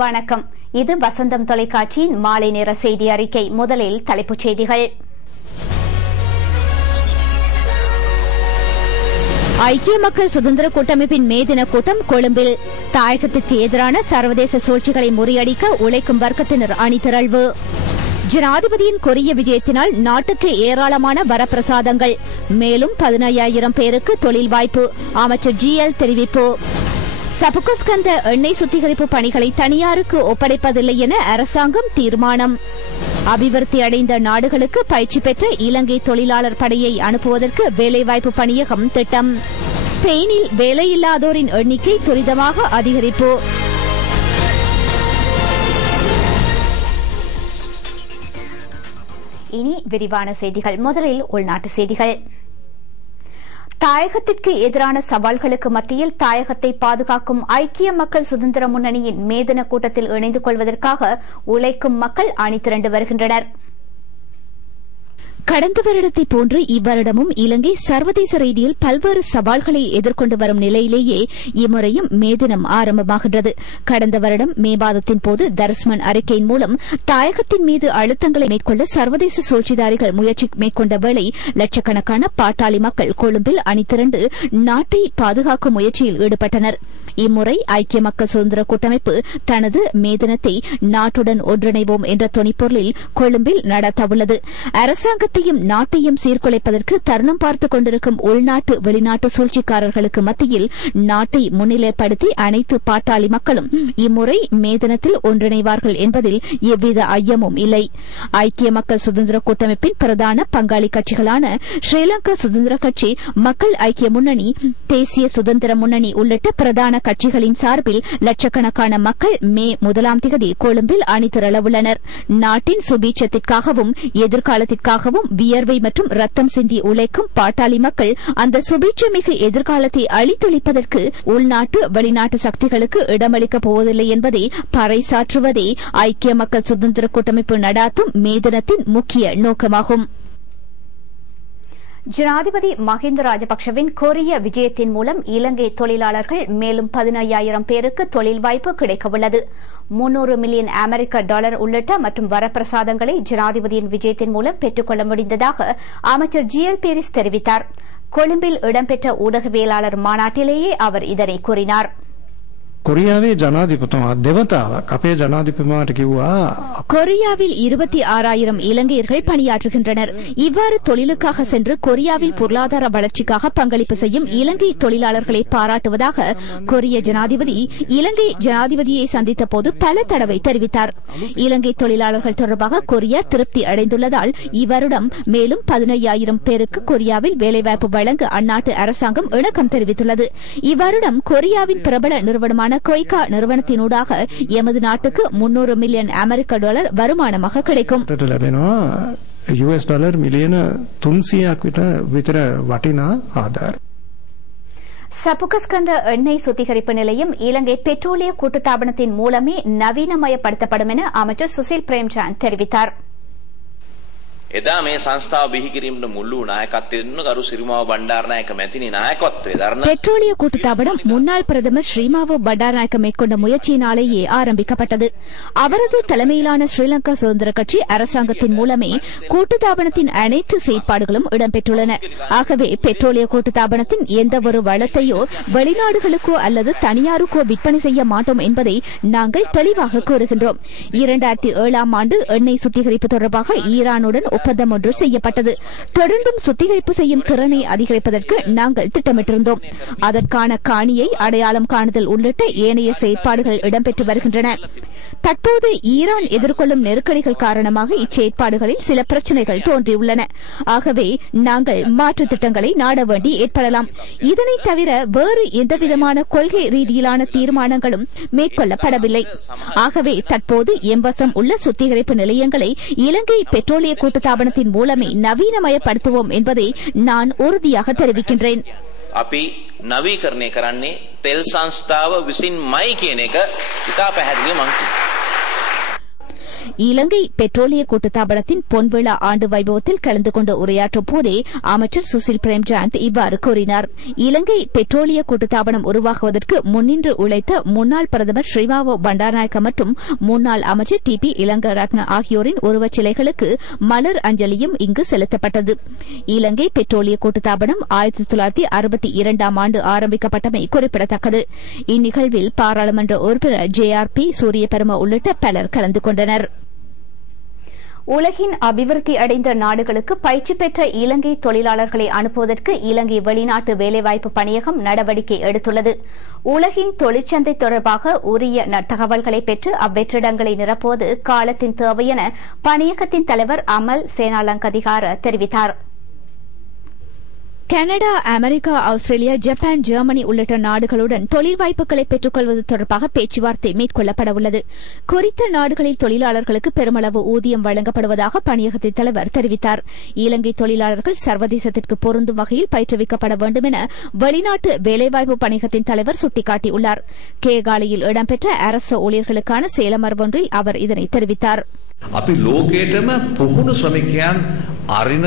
வணக்கம். இது வசந்தம் தொலைக்காட்சியின் மாலை நேர செய்தி அறிக்கை. முதலில் தலைப்புச் செய்திகள். ஐக்கிய மக்கள் சுதந்திர கூட்டமைப்பின் மே தின கூட்டம் கொழும்பில். தாயகத்திற்கு எதிரான சர்வதேச சூழ்ச்சிகளை முறியடிக்க உழைக்கும் வர்க்கத்தினர் அணிதிரள்வு. ஜனாதிபதியின் கொரிய விஜயத்தினால் நாட்டுக்கு ஏராளமான வரப்பிரசாதங்கள். மேலும் 15,000 பேருக்கு தொழில் வாய்ப்பு. அமைச்சர் GL தெரிவிப்பு. சபுகஸ்கந்த எண்ணெய் சுத்திகரிப்பு பணிகளை தனியாருக்கு ஒப்படைப்பதில்லை என அரசாங்கம் தீர்மானம். அபிவிருத்தி அடைந்த நாடுகளுக்கு பயிற்சி பெற்ற இலங்கை தொழிலாளர் படையை அனுப்புவதற்கு வேலைவாய்ப்பு பணியகம் திட்டம். ஸ்பெயினில் வேலையில்லாதோரின் எண்ணிக்கை துரிதமாக அதிகரிப்பு. இனி விரிவான செய்திகள். முதலில் உள்நாட்டு செய்திகள். தாயகத்திற்கு எதிரான சவால்களுக்கு மத்தியில் தாயகத்தை பாதுகாக்கும் ஐக்கிய மக்கள் சுதந்திர முன்னணியின் மே தின கூட்டத்தில் இணைந்து கொள்வதற்காக உழைக்கும் மக்கள் அணிதிரண்டு வருகின்றனர். கடந்த வருடத்தை போன்று இவ்வருடமும் இலங்கை சர்வதேச ரீதியில் பல்வேறு சவால்களை எதிர்கொண்டு வரும் நிலையிலேயே இம்முறையும் மே தினம் ஆரம்பமாகின்றது. கடந்த வருடம் மே மாதத்தின் போது தரிஸ்மன் அறிக்கையின் மூலம் தாயகத்தின் மீது அழுத்தங்களை மேற்கொள்ள சர்வதேச சூழ்ச்சிதாரிகள் முயற்சி மேற்கொண்ட வேளை லட்சக்கணக்கான பாட்டாளி மக்கள் கொழும்பில் அணிதிரண்டு நாட்டை பாதுகாக்கும் முயற்சியில் ஈடுபட்டனர். இம்முறை ஐக்கிய மக்கள் சுதந்திர கூட்டமைப்பு தனது மே தினத்தை நாட்டுடன் ஒன்றிணைவோம் என்ற தொனிப்பொருளில் கொழும்பில் நடத்தவுள்ளது. அரசாங்கத்தையும் நாட்டையும் சீர்குலைப்பதற்கு தருணம் பார்த்துக் கொண்டிருக்கும் உள்நாட்டு வெளிநாட்டு சூழ்ச்சிக்காரர்களுக்கு மத்தியில் நாட்டை முன்னிலைப்படுத்தி அனைத்து பாட்டாளி மக்களும் இம்முறை மே தினத்தில் ஒன்றிணைவார்கள் என்பதில் எவ்வித ஐயமும் இல்லை. ஐக்கிய மக்கள் சுதந்திர கூட்டமைப்பின் பிரதான பங்காளி கட்சிகளான ஸ்ரீலங்கா சுதந்திர கட்சி, மக்கள் ஐக்கிய முன்னணி, தேசிய சுதந்திர முன்னணி உள்ளிட்ட பிரதான கட்சிகளின் சார்பில் லட்சக்கணக்கான மக்கள் மே 1ஆம் தேதி கொழும்பில் அணிதிரளவுள்ளனர். நாட்டின் சுபீட்சத்திற்காகவும் எதிர்காலத்திற்காகவும் வியர்வை மற்றும் ரத்தம் சிந்தி உழைக்கும் பாட்டாளி மக்கள் அந்த சுபீட்சமிகு எதிர்காலத்தை அளித்தொழிப்பதற்கு உள்நாட்டு வெளிநாட்டு சக்திகளுக்கு இடமளிக்கப் போவதில்லை என்பதை பறைசாற்றுவதே ஐக்கிய மக்கள் சுதந்திர கூட்டமைப்பு நடாத்தும் மே தினத்தின் முக்கிய நோக்கமாகும். ஜனாதிபதி மஹிந்த ராஜபக்சவின் கொரிய விஜயத்தின் மூலம் இலங்கை தொழிலாளர்கள் மேலும் 15,000 பேருக்கு தொழில் வாய்ப்பு கிடைக்கவுள்ளது. 300 மில்லியன் அமெரிக்க டாலர் உள்ளிட்ட மற்றும் வரப்பிரசாதங்களை ஜனாதிபதியின் விஜயத்தின் மூலம் பெற்றுக் கொள்ள முடிந்ததாக அமைச்சர் GL பீரிஸ் தெரிவித்தார். கொழும்பில் இடம்பெற்ற ஊடகவியலாளர் மாநாட்டிலேயே அவர் இதனை கூறினார். கொரியாவே ஜனாதிபதிமா தேவதாවක් අපේ ජනාධිපතිතුමාට කිව්වා கொரியாவில் 26,000 இலங்கையர்கள் பணியாற்றுகின்றனர். இவ்வாறு தொழிலுக்காக சென்று கொரியாவின் பொருளாதார வளர்ச்சிக்காக பங்களிப்பு செய்யும் இலங்கை தொழிலாளர்களை பாராட்டுவதாக கொரிய ஜனாதிபதி இலங்கை ஜனாதிபதியை சந்தித்த போது பல தடவை தெரிவித்தார். இலங்கை தொழிலாளர்கள் தொடர்பாக கொரியா திருப்தி அடைந்துள்ளதால் இவ்வருடம் மேலும் 15,000 பேருக்கு கொரியாவில் வேலைவாய்ப்பு வழங்க அந்நாட்டு அரசாங்கம் இணக்கம் தெரிவித்துள்ளது. இவ்வருடம் கொரியாவின் பிரபல நிறுவனமான கொய்கா நிறுவனத்தினூடாக எமது நாட்டுக்கு 300 மில்லியன் அமெரிக்க டாலர் வருமானமாக கிடைக்கும். US டாலர் மில்லியன் 300ක් විතර වටිනා ආධාර. சபுகஸ்கந்த எண்ணெய் சுத்திகரிப்பு நிலையம் இலங்கை பெட்ரோலிய கூட்டுத்தாபனத்தின் மூலமே நவீனமயப்படுத்தப்படும் என அமைச்சர் சுசில் பிரேம்சந்த் தெரிவித்தார். එදා මේ සංස්ථාව බිහි කිරීමට මුල් වූ නායකත්වයෙන් ගරු සිරිමාව බණ්ඩාරනායක මැතිනි නායකත්වයේ දරන பெட்ரோலிய கூட்டுத்தாபனம் முன்னாள் பிரதமர் ஸ்ரீமாவோ பண்டாரநாயக்க மேற்கொண்ட முயற்சியினாலேயே ஆரம்பிக்கப்பட்டது. அவரது தலைமையிலான ஸ்ரீலங்கா சுதந்திர கட்சி அரசாங்கத்தின் மூலமே கூட்டுத்தாபனத்தின் அனைத்து செயற்பாடுகளும் இடம்பெற்றுள்ளன. ஆகவே பெட்ரோலிய கூட்டுத்தாபனத்தின் எந்தவொரு வளத்தையோ வெளிநாடுகளுக்கோ அல்லது தனியாருக்கோ விற்பனை செய்ய மாட்டோம் என்பதை நாங்கள் தெளிவாக கூறுகின்றோம். 2007ஆம் ஆண்டு எண்ணெய் சுத்திகரிப்பு தொடர்பாக ஈரானுடன் ஒப்பந்தம் ஒன்று செய்யப்பட்டது. தொடர்ந்தும் சுத்திகரிப்பு செய்யும் திறனை அதிகரிப்பதற்கு நாங்கள் திட்டமிட்டிருந்தோம். அதற்கான காணியை அடையாளம் காணுதல் உள்ளிட்ட ஏனைய செயற்பாடுகள் இடம்பெற்று வருகின்றன. தற்போது ஈரான் எதிர்கொள்ளும் நெருக்கடிகள் காரணமாக இச்செயற்பாடுகளில் சில பிரச்சினைகள் தோன்றியுள்ளன. ஆகவே நாங்கள் மாற்று திட்டங்களை நாட வேண்டி ஏற்படலாம். இதனை தவிர வேறு எந்தவிதமான கொள்கை ரீதியிலான தீர்மானங்களும் மேற்கொள்ளப்படவில்லை. ஆகவே தற்போது எம்பசம் உள்ள சுத்திகரிப்பு நிலையங்களை இலங்கை பெட்ரோலிய கூட்டுத்தாபனத்தின் மூலமே நவீனமயப்படுத்துவோம் என்பதை நான் உறுதியாக தெரிவிக்கின்றேன். අපි නවීකරණය කරන්නේ තෙල් සංස්ථාව විසින්මයි කියන එක ඉතා පැහැදිලිව මම කියනවා. இலங்கை பெட்ரோலிய கூட்டுத்தாபனத்தின் பொன்விழா ஆண்டு வைபவத்தில் கலந்து கொண்டு உரையாற்றும் போதே அமைச்சர் சுசில் பிரேம்ஜாந்த் இவ்வாறு கூறினார். இலங்கை பெட்ரோலிய கூட்டுத்தாபனம் உருவாகுவதற்கு முன்னின்று உழைத்த முன்னாள் பிரதமர் ஸ்ரீமாவோ பண்டாரநாயக்க மற்றும் முன்னாள் அமைச்சர் டிபி இலங்கரத்ன ஆகியோரின் உருவச் சிலைகளுக்கு மலர் அஞ்சலியும் இங்கு செலுத்தப்பட்டது. இலங்கை பெட்ரோலிய கூட்டுத்தாபனம் 1962 ஆண்டு ஆரம்பிக்கப்பட்டமை குறிப்பிடத்தக்கது. இந்நிகழ்வில் பாராளுமன்ற உறுப்பினர் JRP சூரியபெரும உள்ளிட்ட பலர் கலந்து கொண்டனர். உலகின் அபிவிருத்தி அடைந்த நாடுகளுக்கு பயிற்சி பெற்ற இலங்கை தொழிலாளர்களை அனுப்புவதற்கு இலங்கை வெளிநாட்டு வேலைவாய்ப்பு பணியகம் நடவடிக்கை எடுத்துள்ளது. உலகின் தொழிற்சந்தை தொடர்பாக உரிய தகவல்களை பெற்று அவ்வெற்றிடங்களை நிரப்புவது காலத்தின் தேவை என பணியகத்தின் தலைவர் அமல் சேனாலங்கதிகார தெரிவித்தார். Canada, America, Australia, Japan, Germany உள்ளிட்ட நாடுகளுடன் தொழில் வாய்ப்புகளை பெற்றுக் கொள்வது தொடர்பாக பேச்சுவார்த்தை மேற்கொள்ளப்பட உள்ளது. குறித்த நாடுகளில் தொழிலாளர்களுக்கு பெருமளவு ஊதியம் வழங்கப்படுவதாக பணியகத்தின் தலைவர் தெரிவித்தார். இலங்கை தொழிலாளர்கள் சர்வதேசத்திற்கு பொருந்தும் வகையில் பயிற்றுவிக்கப்பட வேண்டும் என வெளிநாட்டு வேலைவாய்ப்பு பணியகத்தின் தலைவர் சுட்டிக்காட்டியுள்ளார். கேகாலியில் இடம்பெற்ற அரசு ஊழியர்களுக்கான சேலமர்வொன்றில் அவர் இதனை தெரிவித்தார். අපි ලෝකයටම පුහුණු ශ්‍රමිකයන් අරින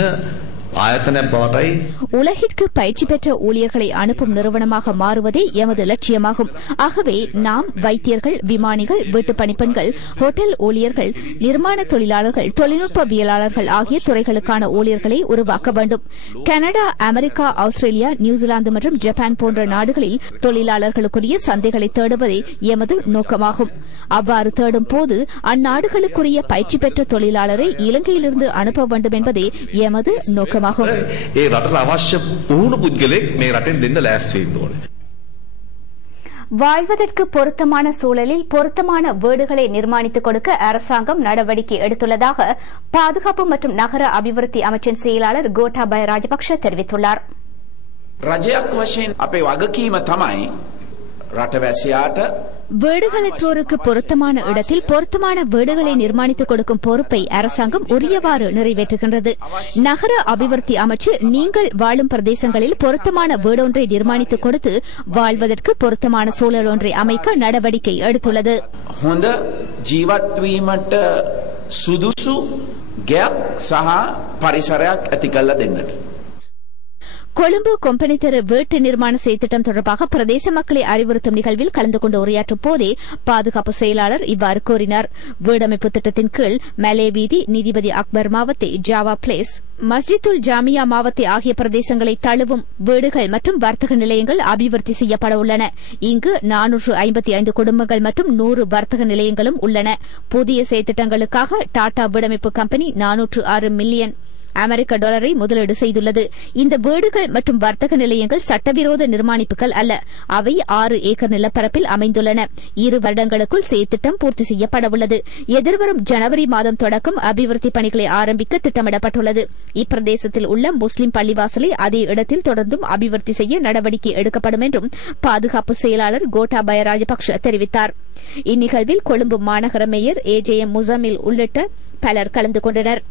உலகிற்கு பயிற்சி பெற்ற ஊழியர்களை அனுப்பும் நிறுவனமாக மாறுவதே எமது லட்சியமாகும். ஆகவே நாம் வைத்தியர்கள், விமானிகள், வீட்டுப் பணிப்பெண்கள், ஹோட்டல் ஊழியர்கள், நிர்மாண தொழிலாளர்கள், தொழில்நுட்பவியலாளர்கள் ஆகிய துறைகளுக்கான ஊழியர்களை உருவாக்க வேண்டும். கனடா, அமெரிக்கா, ஆஸ்திரேலியா, நியூசிலாந்து மற்றும் ஜப்பான் போன்ற நாடுகளில் தொழிலாளர்களுக்குரிய சந்தைகளை தேடுவதே எமது நோக்கமாகும். அவ்வாறு தேடும் போது அந்நாடுகளுக்குரிய பயிற்சி பெற்ற தொழிலாளரை இலங்கையிலிருந்து அனுப்ப வேண்டும் என்பதே எமது நோக்கம். ඒ රටට අවශ්‍ය පුහුණු පුද්ගලෙක් මේ රටෙන් දෙන්න ලෑස්ති වෙන්න ඕනේ. வாழ்வதற்கு பொருத்தமான சூழலில் பொருத்தமான வீடுகளை நிர்மாணித்துக் கொடுக்க அரசாங்கம் நடவடிக்கை எடுத்துள்ளதாக பாதுகாப்பு மற்றும் நகர அபிவிருத்தி அமைச்சின் செயலாளர் கோட்டாபய ராஜபக்ஷ தெரிவித்துள்ளார். රජයක් වශයෙන් අපේ වගකීම තමයි රටවැසියාට வீடுகளற்றோருக்கு பொருத்தமான இடத்தில் பொருத்தமான வீடுகளை நிர்மாணித்துக் கொடுக்கும் பொறுப்பை அரசாங்கம் உரியவாறு நிறைவேற்றுகின்றது. நகர அபிவிருத்தி அமைச்சு நீங்கள் வாழும் பிரதேசங்களில் பொருத்தமான வீடொன்றை நிர்மாணித்துக் கொடுத்து வாழ்வதற்கு பொருத்தமான சூழல் ஒன்றை அமைக்க நடவடிக்கை எடுத்துள்ளது. හොඳ ජීවත් වීමට සුදුසු ගයක් සහ පරිසරයක් ඇති කරලා දෙන්නට. கொழும்பு கொம்பனி தெரு வீட்டு நிர்மாண செயற்திட்டம் தொடர்பாக பிரதேச மக்களை அறிவுறுத்தும் நிகழ்வில் கலந்து கொண்டு உரையாற்றும் போதே பாதுகாப்பு செயலாளர் இவ்வாறு கூறினார். வீடமைப்பு திட்டத்தின் கீழ் மலே வீதி, நீதிபதி அக்பர் மாவத்தை, ஜாவா பிளேஸ், மஸ்ஜிதுல் ஜாமியா மாவத்தை ஆகிய பிரதேசங்களை தழுவும் வீடுகள் மற்றும் வர்த்தக நிலையங்கள் அபிவிருத்தி செய்யப்பட உள்ளன. இங்கு 455 குடும்பங்கள் மற்றும் 100 வர்த்தக நிலையங்களும் உள்ளன. புதிய செயற்திட்டங்களுக்காக டாடா வீடமைப்பு கம்பெனி 406 மில்லியன் அமெரிக்க டாலரை முதலீடு செய்துள்ளது. இந்த வீடுகள் மற்றும் வர்த்தக நிலையங்கள் சட்டவிரோத நிர்மாணிப்புகள் அல்ல. அவை 6 ஏக்கர் நிலப்பரப்பில் அமைந்துள்ளன. 2 வருடங்களுக்குள் செயற்திட்டம் பூர்த்தி செய்யப்பட உள்ளது. எதிர்வரும் ஜனவரி மாதம் தொடக்கம் அபிவிருத்தி பணிகளை ஆரம்பிக்க திட்டமிடப்பட்டுள்ளது. இப்பிரதேசத்தில் உள்ள முஸ்லிம் பள்ளிவாசலை அதே இடத்தில் தொடர்ந்தும் அபிவிருத்தி செய்ய நடவடிக்கை எடுக்கப்படும் என்றும் பாதுகாப்பு செயலாளர் கோட்டாபய ராஜபக்ஷ தெரிவித்தார். இந்நிகழ்வில் கொழும்பு மாநகர மேயர் AJM முசமில் உள்ளிட்ட பலர் கலந்து கொண்டனர்.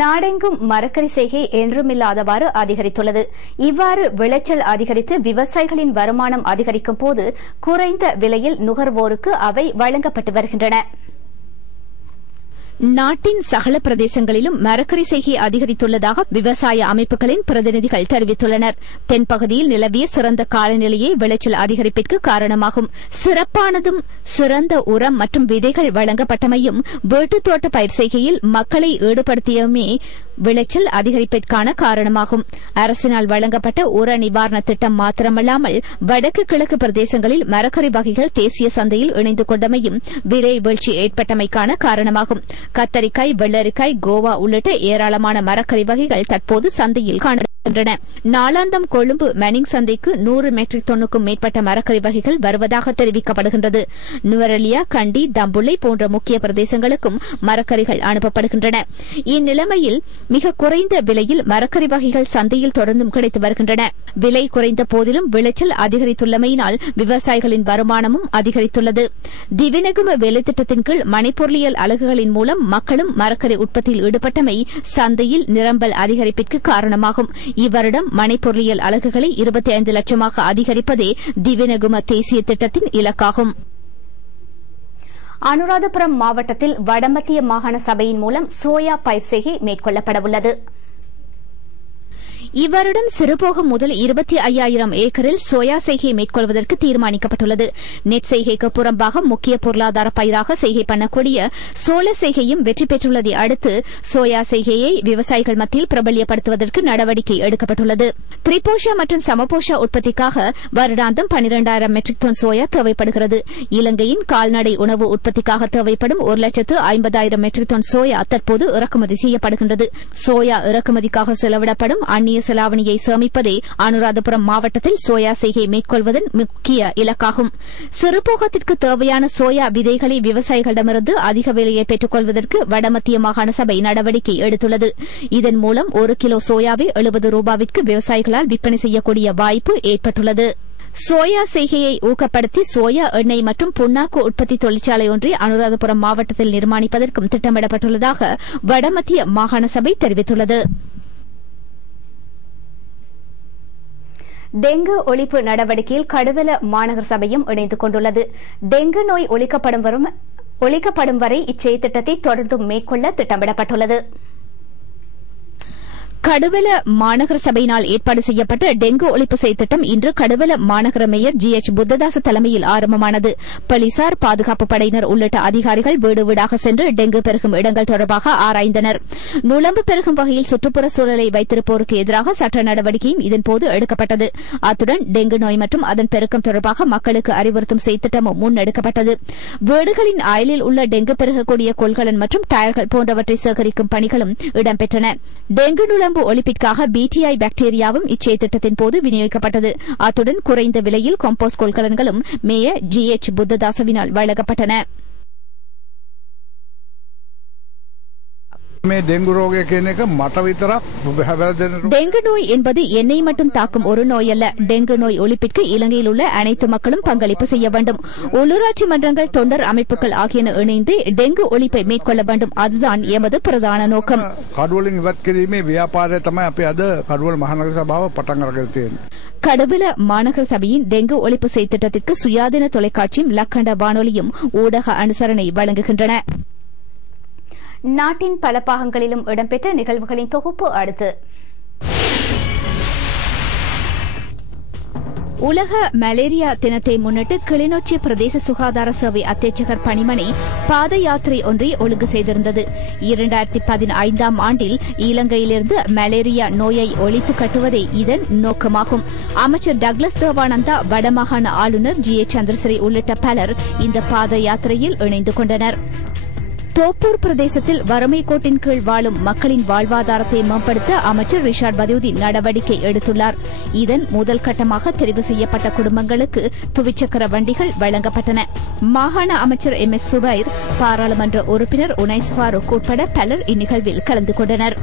நாடெங்கும் மரக்கறி செய்கை என்றுமில்லாதவாறு அதிகரித்துள்ளது. இவ்வாறு விளைச்சல் அதிகரித்து விவசாயிகளின் வருமானம் அதிகரிக்கும் போது குறைந்த விலையில் நுகர்வோருக்கு அவை வழங்கப்பட்டு வருகின்றன. நாட்டின் சகல பிரதேசங்களிலும் மரக்கறி செய்கை அதிகரித்துள்ளதாக விவசாய அமைப்புகளின் பிரதிநிதிகள் தெரிவித்துள்ளனர். தென்பகுதியில் நிலவிய சிறந்த காலநிலையே விளைச்சல் அதிகரிப்பிற்கு காரணமாகும். சிறப்பானதும் சிறந்த உரம் மற்றும் விதைகள் வழங்கப்பட்டமையும் வீட்டுத் தோட்ட பயிர் செய்கையில் மக்களை ஈடுபடுத்தியமே விளைச்சல் அதிகரிப்பிற்கான காரணமாகும். அரசினால் வழங்கப்பட்ட உர நிவாரண திட்டம் மாத்திரமல்லாமல் வடக்கு கிழக்கு பிரதேசங்களில் மரக்கறி வகைகள் தேசிய சந்தையில் இணைந்து கொண்டமையும் விலை வீழ்ச்சி ஏற்பட்டமைக்கான காரணமாகும். கத்தரிக்காய், வெள்ளரிக்காய், கோவா உள்ளிட்ட ஏராளமான மரக்கறி வகைகள் தற்போது சந்தையில் காணப்படுகின்றன. நாளாந்தம் கொழும்பு மனிங் சந்தைக்கு 100 மெட்ரிக் டன்னுக்கும் மேற்பட்ட மரக்கறி வகைகள் வருவதாக தெரிவிக்கப்படுகின்றது. நுவரெலியா, கண்டி, தம்புள்ளை போன்ற முக்கிய பிரதேசங்களுக்கும் மரக்கறிகள் அனுப்பப்படுகின்றன. இந்நிலைமையில் மிக குறைந்த விலையில் மரக்கறி வகைகள் சந்தையில் தொடர்ந்தும் கிடைத்து வருகின்றன. விலை குறைந்த போதிலும் விளைச்சல் அதிகரித்துள்ளமையினால் விவசாயிகளின் வருமானமும் அதிகரித்துள்ளது. திவினகும வேலைத்திட்டத்தின் கீழ் மணிப்பொருளியல் அலகுகளின் மூலம் மக்களும் மரக்கறி உற்பத்தியில் ஈடுபட்டமை சந்தையில் நிரம்பல் அதிகரிப்பிற்கு காரணமாகும். இவ்வருடம் மணிப்பொருளியல் அலகுகளை 25 லட்சமாக அதிகரிப்பதே திவினகும தேசிய திட்டத்தின் இலக்காகும். அனுராதபுரம் மாவட்டத்தில் வடமத்திய மாகாண சபையின் மூலம் சோயா பயிர் செய்கை மேற்கொள்ளப்படவுள்ளது. இவ்வருடம் சிறுபோகம் முதல் 25,000 ஏக்கரில் சோயா செய்கை மேற்கொள்வதற்கு தீர்மானிக்கப்பட்டுள்ளது. நெற் செய்கைக்கு புறம்பாக முக்கிய பொருளாதார பயிராக செய்கை பண்ணக்கூடிய சோள செய்கையும் வெற்றி பெற்றுள்ளதை அடுத்து சோயா செய்கையை விவசாயிகள் மத்தியில் பிரபல்யப்படுத்துவதற்கு நடவடிக்கை எடுக்கப்பட்டுள்ளது. திரிபோஷா மற்றும் சமபோஷா உற்பத்திக்காக வருடாந்தம் 12,000 மெட்ரிக் டன் சோயா தேவைப்படுகிறது. இலங்கையின் கால்நடை உணவு உற்பத்திக்காக தேவைப்படும் 1,50,000 மெட்ரிக் டன் சோயா தற்போது இறக்குமதி செய்யப்படுகின்றது. சோயா இறக்குமதிக்காக செலவிடப்படும் அந்நிய செலாவணியை சேமிப்பதே அனுராதபுரம் மாவட்டத்தில் சோயா செய்கை மேற்கொள்வதன் முக்கிய இலக்காகும். சிறுபோகத்திற்கு தேவையான சோயா விதைகளை விவசாயிகளிடமிருந்து அதிக விலையை பெற்றுக் கொள்வதற்கு வடமத்திய மாகாண சபை நடவடிக்கை எடுத்துள்ளது. இதன் மூலம் 1 கிலோ சோயாவை 70 ரூபாவிற்கு விவசாயிகளால் விற்பனை செய்யக்கூடிய வாய்ப்பு ஏற்பட்டுள்ளது. சோயா செய்கையை ஊக்கப்படுத்தி சோயா எண்ணெய் மற்றும் புண்ணாக்கு உற்பத்தி தொழிற்சாலை ஒன்றை அனுராதபுரம் மாவட்டத்தில் நிர்மாணிப்பதற்கும் திட்டமிடப்பட்டுள்ளதாக வடமத்திய மாகாண சபை தெரிவித்துள்ளது. டெங்கு ஒழிப்பு நடவடிக்கையில் கடுவல மாநகர சபையும் இணைந்து கொண்டுள்ளது. டெங்கு நோய் ஒழிக்கப்படும் வரை இச்செயல்திட்டத்தை தொடர்ந்து மேற்கொள்ள திட்டமிடப்பட்டுள்ளது. கடுவல மாநகர சபையினால் ஏற்பாடு செய்யப்பட்ட டெங்கு ஒழிப்பு செயற்திட்டம் இன்று கடுவல மாநகர மேயர் GH புத்ததாச தலைமையில் ஆரம்பமானது. போலீசார், பாதுகாப்பு படையினர் உள்ளிட்ட அதிகாரிகள் வீடு வீடாக சென்று டெங்கு பெருகும் இடங்கள் தொடர்பாக ஆராய்ந்தனர். நுளம்பு பெருகும் வகையில் சுற்றுப்புற சூழலை வைத்திருப்போருக்கு எதிராக சட்ட நடவடிக்கையும் இதன்போது எடுக்கப்பட்டது. அத்துடன் டெங்கு நோய் மற்றும் அதன் பெருக்கம் தொடர்பாக மக்களுக்கு அறிவுறுத்தும் செயற்திட்டமும் முன்னெடுக்கப்பட்டது. வீடுகளின் அயலில் உள்ள டெங்கு பெருகக்கூடிய கொள்கலன் மற்றும் டயர்கள் போன்றவற்றை சேகரிக்கும் பணிகளும் இடம்பெற்றன. டெங்கு ஒழிப்பிற்காக BTI பாக்டீரியாவும் இச்செயற்திட்டத்தின் போது விநியோகிக்கப்பட்டது. அத்துடன் குறைந்த விலையில் காம்போஸ்ட் கொள்கலன்களும் மேயர் GH புத்ததாசவினால் வழங்கப்பட்டன. டெங்கு நோய் என்பது என்னை மட்டும் தாக்கும் ஒரு நோய் அல்ல. டெங்கு நோய் ஒழிப்பிற்கு இலங்கையில் உள்ள அனைத்து மக்களும் பங்களிப்பு செய்ய வேண்டும். உள்ளூராட்சி மன்றங்கள், தொண்டர் அமைப்புகள் ஆகியன இணைந்து டெங்கு ஒழிப்பை மேற்கொள்ள வேண்டும். அதுதான் எமது பிரதான நோக்கம். கடுவல மாநகர சபையின் டெங்கு ஒழிப்பு செயற்திட்டத்திற்கு சுயாதீன தொலைக்காட்சியும் லக்கண்ட வானொலியும் ஊடக அனுசரணை வழங்குகின்றன. நாட்டின் பல பாகங்களிலும் இடம்பெற்ற நிகழ்வுகளின் தொகுப்பு அடுத்து. உலக மலேரியா தினத்தை முன்னிட்டு கிளிநொச்சி பிரதேச சுகாதார சேவை அத்தியட்சகர் பணிமனை பாத யாத்திரை ஒன்றை ஒழுங்கு செய்திருந்தது. 2015ஆம் ஆண்டில் இலங்கையிலிருந்து மலேரியா நோயை ஒழித்து கட்டுவதே இதன் நோக்கமாகும். அமைச்சர் டக்ளஸ் தேவானந்தா, வடமாகாண ஆளுநர் GH சந்திரசிறி உள்ளிட்ட பலர் இந்த பாத யாத்திரையில் இணைந்து கொண்டனர். தோப்பூர் பிரதேசத்தில் வறுமை கோட்டின் கீழ் வாழும் மக்களின் வாழ்வாதாரத்தை மேம்படுத்த அமைச்சர் ரிஷாட் பதியுதீன் நடவடிக்கை எடுத்துள்ளார். இதன் முதல் கட்டமாக தெரிவு செய்யப்பட்ட குடும்பங்களுக்கு துவிச்சக்கர வண்டிகள் வழங்கப்பட்டன. மாகாண அமைச்சர் MS சுபைர், பாராளுமன்ற உறுப்பினர் உனைஸ் ஃபாரூக் உட்பட பலர் இந்நிகழ்வில் கலந்து கொண்டனர்.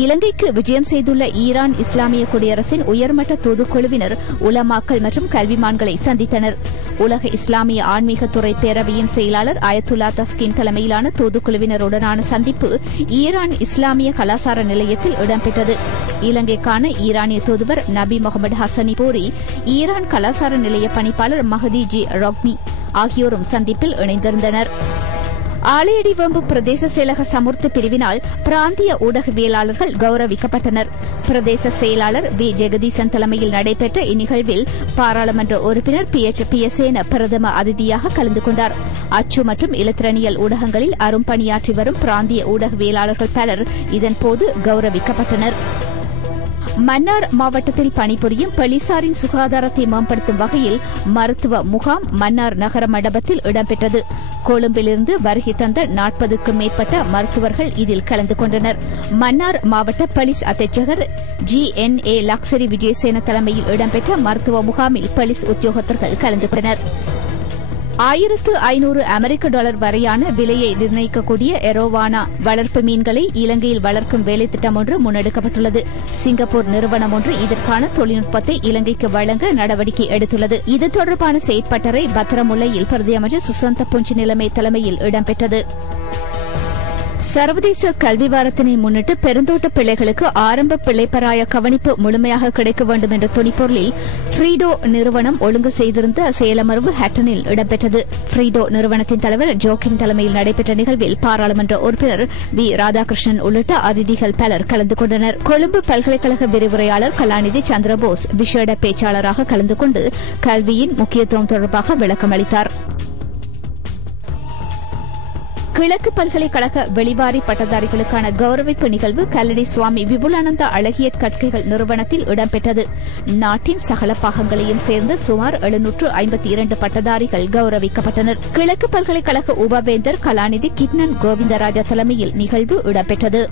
இலங்கைக்கு விஜயம் செய்துள்ள ஈரான் இஸ்லாமிய குடியரசின் உயர்மட்ட தூதுக்குழுவினர் உலமாக்கள் மற்றும் கல்விமான்களை சந்தித்தனர். உலக இஸ்லாமிய ஆன்மீகத்துறை பேரவையின் செயலாளர் அயத்துல்லா தஸ்கின் தலைமையிலான தூதுக்குழுவினருடனான சந்திப்பு ஈரான் இஸ்லாமிய கலாசார நிலையத்தில் இடம்பெற்றது. இலங்கைக்கான ஈரானிய தூதுவர் நபி முகமது ஹசனி போரி, ஈரான் கலாசார நிலைய பணிப்பாளர் மஹதி G ராக்னி ஆகியோரும் சந்திப்பில் இணைந்திருந்தனர். ஆலையடிவம்பு பிரதேச செயலக சமுர்த்தி பிரிவினால் பிராந்திய ஊடகவியலாளர்கள் கௌரவிக்கப்பட்டனர். பிரதேச செயலாளர் V ஜெகதீசன் தலைமையில் நடைபெற்ற இந்நிகழ்வில் பாராளுமன்ற உறுப்பினர் PH பியசேன பிரதம அதிதியாக கலந்து கொண்டார். அச்சு மற்றும் இலத்திரனியல் ஊடகங்களில் அரும்பணியாற்றி வரும் பிராந்திய ஊடகவியலாளர்கள் பலர் இதன்போது கௌரவிக்கப்பட்டனர். மன்னார் மாவட்டத்தில் பணிபுரியும் போலீசாரின் சுகாதாரத்தை மேம்படுத்தும் வகையில் மருத்துவ முகாம் மன்னார் நகர மண்டபத்தில் இடம்பெற்றது. கொழும்பிலிருந்து வருகை தந்த 40க்கும் மேற்பட்ட மருத்துவர்கள் இதில் கலந்து கொண்டனர். மன்னார் மாவட்ட போலீஸ் அத்தியட்சகர் GNA லக்ஸரி விஜயசேன தலைமையில் இடம்பெற்ற மருத்துவ முகாமில் போலீஸ் உத்தியோகத்தர்கள் கலந்து கொண்டனர். $1,500 வரையான விலையை நிர்ணயிக்கக்கூடிய எரோவானா வளர்ப்பு மீன்களை இலங்கையில் வளர்க்கும் வேலைத்திட்டம் ஒன்று முன்னெடுக்கப்பட்டுள்ளது. சிங்கப்பூர் நிறுவனம் ஒன்று இதற்கான தொழில்நுட்பத்தை இலங்கைக்கு வழங்க நடவடிக்கை எடுத்துள்ளது. இது தொடர்பான செயற்பட்டறை பத்திரமுல்லையில் பிரதி அமைச்சர் சுசந்த புஞ்சி நிலைமை தலைமையில் இடம்பெற்றது. சர்வதேச கல்வி வாரத்தினை முன்னிட்டு பெருந்தோட்ட பிள்ளைகளுக்கு ஆரம்ப பிள்ளைப்பராய கவனிப்பு முழுமையாக கிடைக்க வேண்டும் என்ற துணிப்பொருளில் ஃப்ரீடோ நிறுவனம் ஒழுங்கு செய்திருந்த செயலமர்வு ஹேட்டனில் இடம்பெற்றது. ஃப்ரீடோ நிறுவனத்தின் தலைவர் ஜோக்கின் தலைமையில் நடைபெற்ற நிகழ்வில் பாராளுமன்ற உறுப்பினர் வி ராதாகிருஷ்ணன் உள்ளிட்ட அதிதிகள் பலர் கலந்து கொண்டனர். கொழும்பு பல்கலைக்கழக விரிவுரையாளர் கலாநிதி சந்திரபோஸ் விசேட பேச்சாளராக கலந்து கொண்டு கல்வியின் முக்கியத்துவம் தொடர்பாக விளக்கம் அளித்தார். கிழக்கு பல்கலைக்கழக வெளிவாரி பட்டதாரிகளுக்கான கௌரவிப்பு நிகழ்வு கல்லடி சுவாமி விபுலானந்த அழகிய கற்கைகள் நிறுவனத்தில் இடம்பெற்றது. நாட்டின் சகல பாகங்களையும் சேர்ந்த சுமார் 752 பட்டதாரிகள் கௌரவிக்கப்பட்டனர். கிழக்கு பல்கலைக்கழக உபவேந்தர் கலாநிதி கிட்னன் கோவிந்தராஜா தலைமையில் நிகழ்வு இடம்பெற்றது.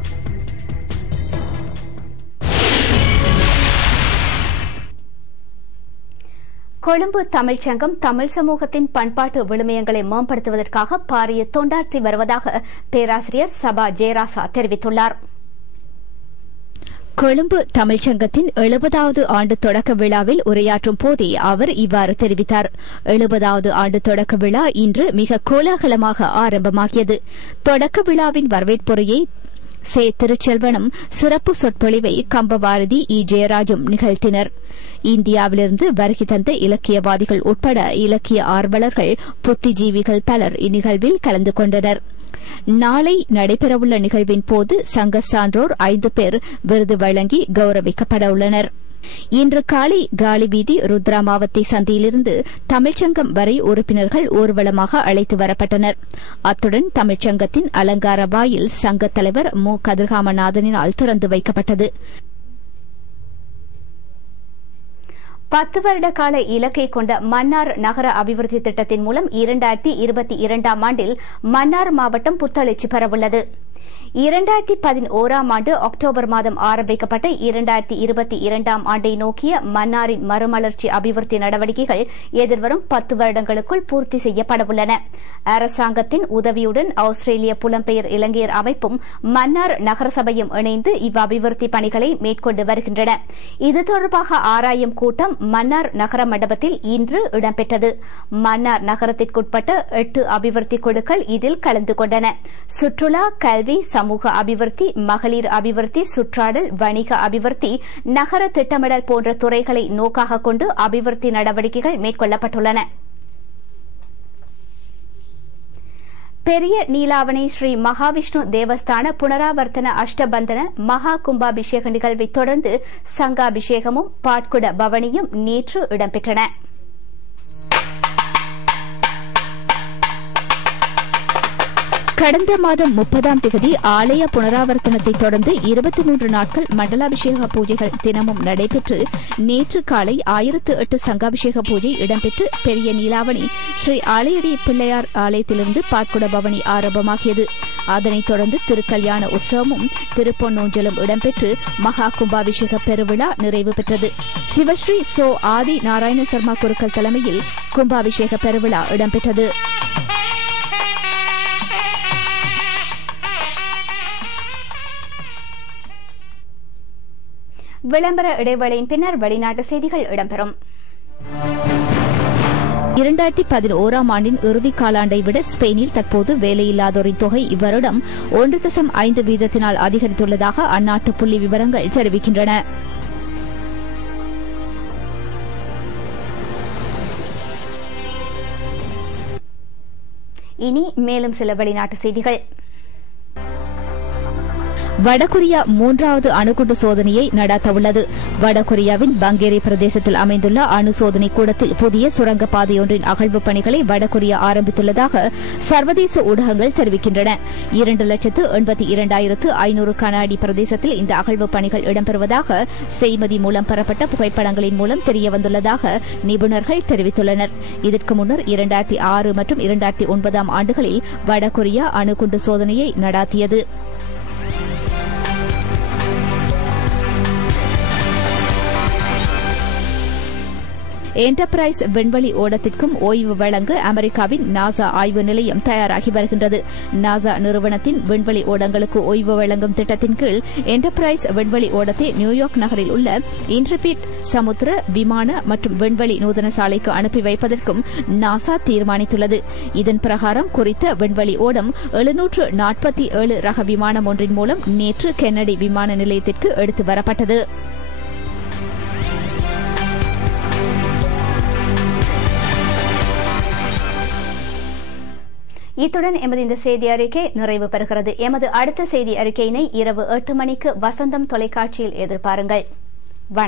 கொழும்பு தமிழ்ச்சங்கம் தமிழ் சமூகத்தின் பண்பாட்டு விழுமியங்களை மேம்படுத்துவதற்காக பாரிய தொண்டாற்றி வருவதாக பேராசிரியர் சபா ஜெயராசா தெரிவித்துள்ளார். கொழும்பு தமிழ்ச்சங்கத்தின் 70வது ஆண்டு தொடக்க விழாவில் உரையாற்றும் போதே அவர் இவ்வாறு தெரிவித்தார். 70வது ஆண்டு தொடக்க விழா இன்று மிக கோலாகலமாக ஆரம்பமாகியது. தொடக்க விழாவின் வரவேற்புரையை சே திருச்செல்வனும் சிறப்பு சொற்பொழிவை கம்பபாரதி இ ஜெயராஜும் நிகழ்த்தினர். இந்தியாவிலிருந்து வருகை தந்த இலக்கியவாதிகள் உட்பட இலக்கிய ஆர்வலர்கள் புத்திஜீவிகள் பலர் இந்நிகழ்வில் கலந்து கொண்டனர். நாளை நடைபெறவுள்ள நிகழ்வின் போது சங்க சான்றோர் 5 பேர் விருது வழங்கி கௌரவிக்கப்பட உள்ளனர். இன்று காலை காலி வீதி ருத்ராமாவத்தி சந்தியிலிருந்து தமிழ்ச்சங்கம் வரை உறுப்பினர்கள் ஊர்வலமாக அழைத்து வரப்பட்டனர். அத்துடன் தமிழ்ச்சங்கத்தின் அலங்கார வாயில் சங்க தலைவர் மு கதிர்காமநாதனினால் திறந்து வைக்கப்பட்டது. 10 வருட கால இலக்கை கொண்ட மன்னார் நகர அபிவிருத்தி திட்டத்தின் மூலம் 2022ஆம் ஆண்டில் மன்னார் மாவட்டம் புத்தெழுச்சி பெறவுள்ளது. 2011ஆம் ஆண்டு அக்டோபர் மாதம் ஆரம்பிக்கப்பட்ட 2022ஆம் ஆண்டை நோக்கிய மன்னாரின் மறுமலர்ச்சி அபிவிருத்தி நடவடிக்கைகள் எதிர்வரும் 10 வருடங்களுக்குள் பூர்த்தி செய்யப்படவுள்ளன. அரசாங்கத்தின் உதவியுடன் ஆஸ்திரேலிய புலம்பெயர் இலங்கையர் அமைப்பும் மன்னார் நகரசபையும் இணைந்து இவ்வபிவிருத்தி பணிகளை மேற்கொண்டு வருகின்றன. இது தொடர்பாக ஆராயும் கூட்டம் மன்னார் நகர மண்டபத்தில் இன்று இடம்பெற்றது. மன்னார் நகரத்திற்குட்பட்ட 8 அபிவிருத்தி குழுக்கள் இதில் கலந்து கொண்டன. சுற்றுலா, கல்வி, சமூக அபிவிருத்தி, மகளிர் அபிவிருத்தி, சுற்றாடல், வணிக அபிவிருத்தி, நகர திட்டமிடல் போன்ற துறைகளை நோக்காக கொண்டு அபிவிருத்தி நடவடிக்கைகள் மேற்கொள்ளப்பட்டுள்ளன. பெரிய நீலாவணை ஸ்ரீ மகாவிஷ்ணு தேவஸ்தான புனராவர்த்தன அஷ்டபந்தன மகா கும்பாபிஷேக நிகழ்வை தொடர்ந்து சங்காபிஷேகமும் பாட்குட பவனியும் நேற்று இடம்பெற்றன. கடந்த மாதம் 30ஆம் தேதி ஆலய புனராவர்த்தனத்தை தொடர்ந்து 23 நாட்கள் மண்டலாபிஷேக பூஜைகள் தினமும் நடைபெற்று நேற்று காலை 1008 சங்காபிஷேக பூஜை இடம்பெற்று பெரிய நீலாவணி ஸ்ரீ ஆலையடி பிள்ளையார் ஆலயத்திலிருந்து பாட்குட பவனி ஆரம்பமாகியது. அதனைத் தொடர்ந்து திருக்கல்யாண உற்சவமும் திருப்பொன்னூஞ்சலும் இடம்பெற்று மகா கும்பாபிஷேக பெருவிழா நிறைவு பெற்றது. சிவஸ்ரீ சோ ஆதி நாராயண சர்மா குருக்கள் தலைமையில் கும்பாபிஷேக பெருவிழா இடம்பெற்றது. விளம்பர இடைவேளையின் பின்னர் வெளிநாட்டு செய்திகள் இடம்பெறும். 2011ஆம் ஆண்டின் இறுதிக் காலாண்டை விட ஸ்பெயினில் தற்போது வேலையில்லாதோரின் தொகை இவ்வருடம் 1.5 வீதத்தினால் அதிகரித்துள்ளதாக அந்நாட்டு புள்ளி விவரங்கள் தெரிவிக்கின்றன. இனி மேலும் சில வெளிநாட்டு செய்திகள். வடகொரியா 3வது அணுகுண்டு சோதனையை நடத்தவுள்ளது. வடகொரியாவின் பங்கேரி பிரதேசத்தில் அமைந்துள்ள அணு சோதனை கூடத்தில் புதிய சுரங்கப்பாதையொன்றின் அகழ்வு பணிகளை வடகொரியா ஆரம்பித்துள்ளதாக சர்வதேச ஊடகங்கள் தெரிவிக்கின்றன. 2,82,500 கன அடி பிரதேசத்தில் இந்த அகழ்வு பணிகள் இடம்பெறுவதாக செய்மதி மூலம் பெறப்பட்ட புகைப்படங்களின் மூலம் தெரியவந்துள்ளதாக நிபுணர்கள் தெரிவித்துள்ளனர். இதற்கு முன்னர் 2006 மற்றும் 2009ஆம் ஆண்டுகளில் வடகொரியா அணுகுண்டு சோதனையை நடாத்தியது. என்டர்பிரைஸ் விண்வெளி ஓடத்திற்கும் ஓய்வு வழங்க அமெரிக்காவின் நாசா ஆய்வு நிலையம் தயாராகி வருகின்றது. நாசா நிறுவனத்தின் விண்வெளி ஓடங்களுக்கு ஓய்வு வழங்கும் திட்டத்தின் கீழ் என்டர்பிரைஸ் விண்வெளி ஓடத்தை நியூயார்க் நகரில் உள்ள இன்ட்ரிபிட் சமுத்திர விமான மற்றும் விண்வெளி நூதன சாலைக்கு அனுப்பி வைப்பதற்கும் நாசா தீர்மானித்துள்ளது. இதன் பிரகாரம் குறித்த விண்வெளி ஓடம் 747 ரக விமானம் ஒன்றின் மூலம் நேற்று கென்னடி விமான நிலையத்திற்கு எடுத்து வரப்பட்டது. இத்துடன் எமது இந்த செய்தி அறிக்கை நிறைவு பெறுகிறது. எமது அடுத்த செய்தி அறிக்கையினை இரவு 8 மணிக்கு வசந்தம் தொலைக்காட்சியில் எதிர்பாருங்கள். வணக்கம்.